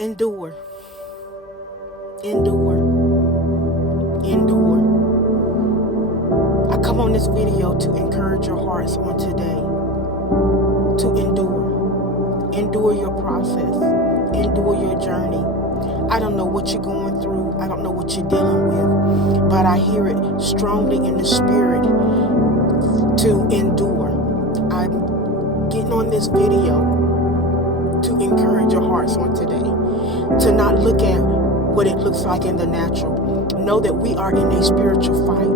Endure. Endure. Endure. I come on this video to encourage your hearts on today to endure. Endure your process. Endure your journey. I don't know what you're going through. I don't know what you're dealing with, but I hear it strongly in the spirit to endure. I'm getting on this video to encourage your hearts on today, to not look at what it looks like in the natural. Know that we are in a spiritual fight.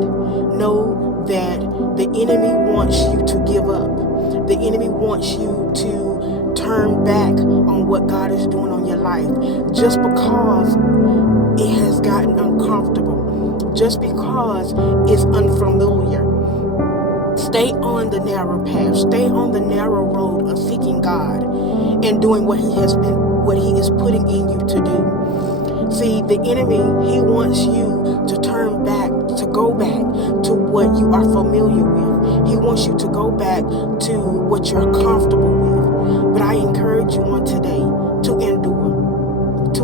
Know that the enemy wants you to give up. The enemy wants you to turn back on what God is doing on your life just because it has gotten uncomfortable, just because it's unfamiliar. Stay on the narrow path. Stay on the narrow road of seeking God and doing what He is putting in you to do. See, the enemy, he wants you to turn back, to go back to what you are familiar with. He wants you to go back to what you're comfortable with. But I encourage you on today to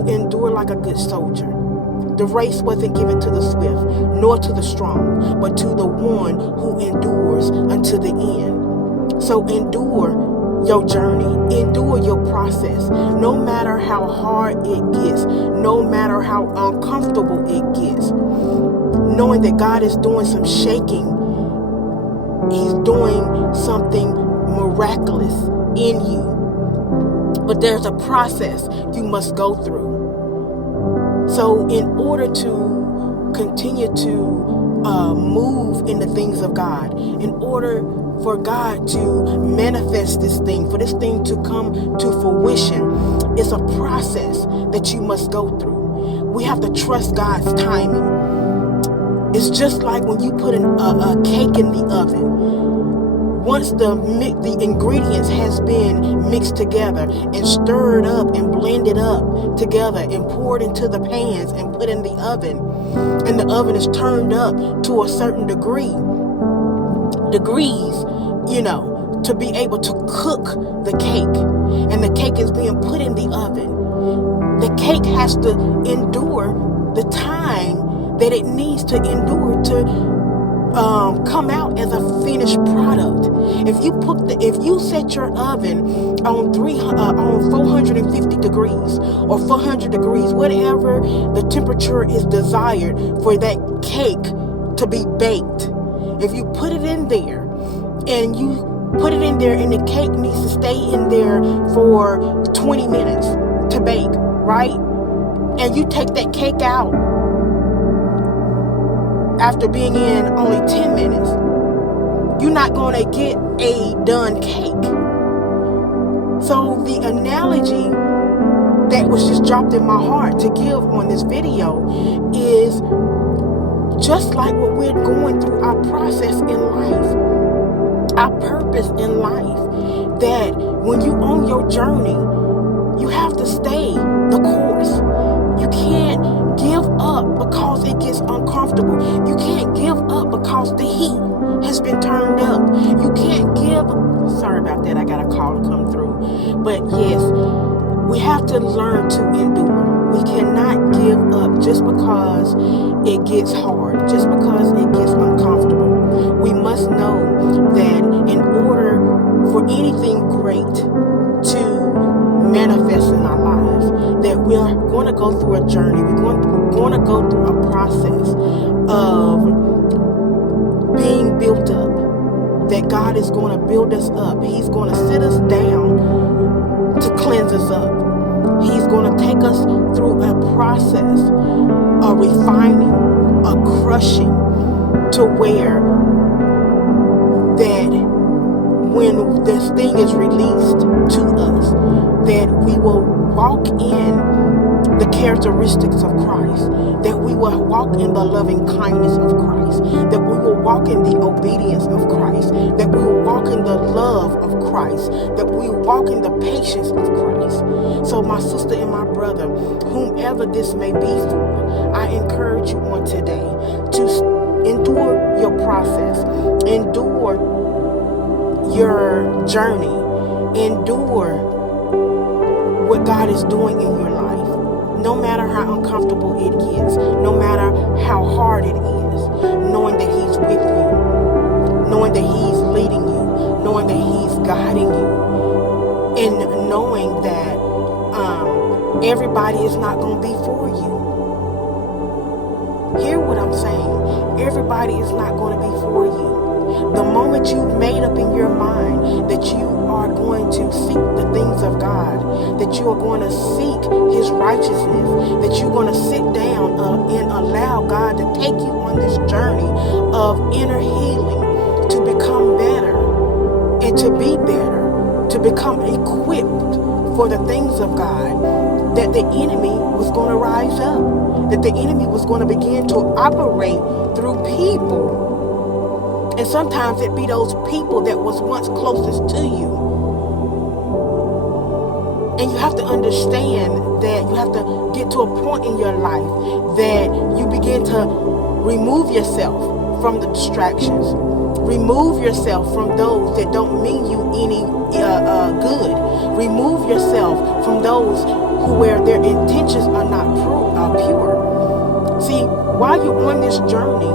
endure like a good soldier. The race wasn't given to the swift, nor to the strong, but to the one who endures unto the end. So endure your journey, endure your process, no matter how hard it gets, no matter how uncomfortable it gets, knowing that God is doing some shaking. He's doing something miraculous in you. But there's a process you must go through. So in order to continue to move in the things of God, in order for God to manifest this thing, for this thing to come to fruition, it's a process that you must go through. We have to trust God's timing. It's just like when you put a cake in the oven. Once the ingredients has been mixed together and stirred up and blended up together and poured into the pans and put in the oven, and the oven is turned up to a certain degrees, to be able to cook the cake, and the cake is being put in the oven. The cake has to endure the time that it needs to endure to come out as a finished product. If you set your oven on 450 degrees or 400 degrees, whatever the temperature is desired for that cake to be baked, if you put it in there and and the cake needs to stay in there for 20 minutes to bake, right? And you take that cake out after being in only 10 minutes, you're not going to get a done cake. So the analogy that was just dropped in my heart to give on this video is just like what we're going through, our process in life, our purpose in life, that when you're on your journey, you have to stay the course. You can't give up because it gets uncomfortable. You can't give up because the heat has been turned up. You can't sorry about that, I got a call to come through. But yes, we have to learn to endure. We cannot give up just because it gets hard, just because it gets uncomfortable. We must know that in order for anything great to manifest in our lives, that we're going to go through a journey. We're going to go through a process of being built up, that God is going to build us up. He's going to sit us down to cleanse us up. He's going to take us through a process, a refining, a crushing, to where that when this thing is released to us, that we will walk in the characteristics of Christ, that we will walk in the loving kindness of Christ, that we will walk in the obedience of Christ, that we will walk in the love of Christ, that we will walk in the patience of Christ. So my sister and my brother, whomever this may be for, I encourage you on today to endure your process, endure your journey, endure what God is doing in your life. No matter how uncomfortable it gets, no matter how hard it is, knowing that He's with you, knowing that He's leading you, knowing that He's guiding you, and knowing that everybody is not going to be for you. Hear what I'm saying. Everybody is not going to be for you. The moment you've made up in your mind that you are going to seek the things of God, that you are going to seek His righteousness, that you're going to sit down and allow God to take you on this journey of inner healing, to become better and to be better, to become equipped for the things of God, that the enemy was going to rise up, that the enemy was going to begin to operate through people. And sometimes it be those people that was once closest to you. And you have to understand that you have to get to a point in your life that you begin to remove yourself from the distractions. Remove yourself from those that don't mean you any good. Remove yourself from those where their intentions are not pure. See, while you're on this journey,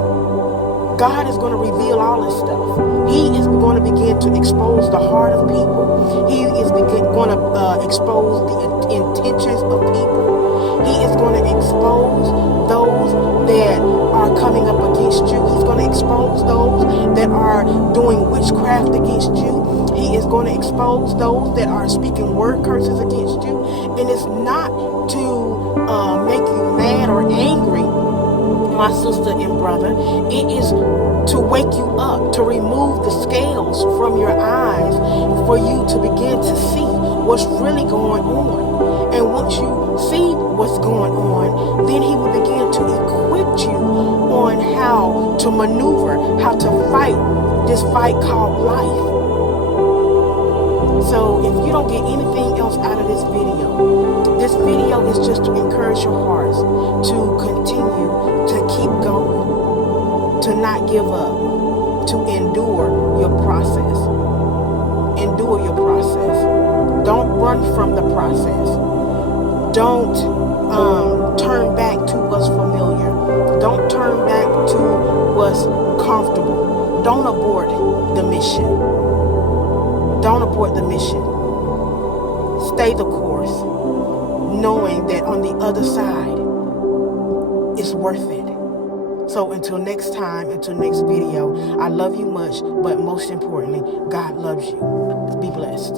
God is going to reveal all this stuff. He is going to begin to expose the heart of people. He is going to expose the intentions of people. He is going to expose those that are coming up against you. He's going to expose those that are doing witchcraft against you. He is going to expose those that are speaking word curses against you. And it's not to make you mad or angry, my sister and brother. It is to wake you up, to remove the scales from your eyes, for you to begin to see what's really going on. And once you see what's going on, then He will begin to equip you on how to maneuver, how to fight this fight called life. So if you don't get anything else out of this video is just to encourage your hearts to continue to keep going, to not give up, to endure your process. Endure your process. Don't run from the process. Don't turn back to what's familiar. Don't turn back to what's comfortable. Don't abort the mission. Don't abort the mission. Stay the course, knowing that on the other side, it's worth it. So until next time, until next video, I love you much, but most importantly, God loves you. Be blessed.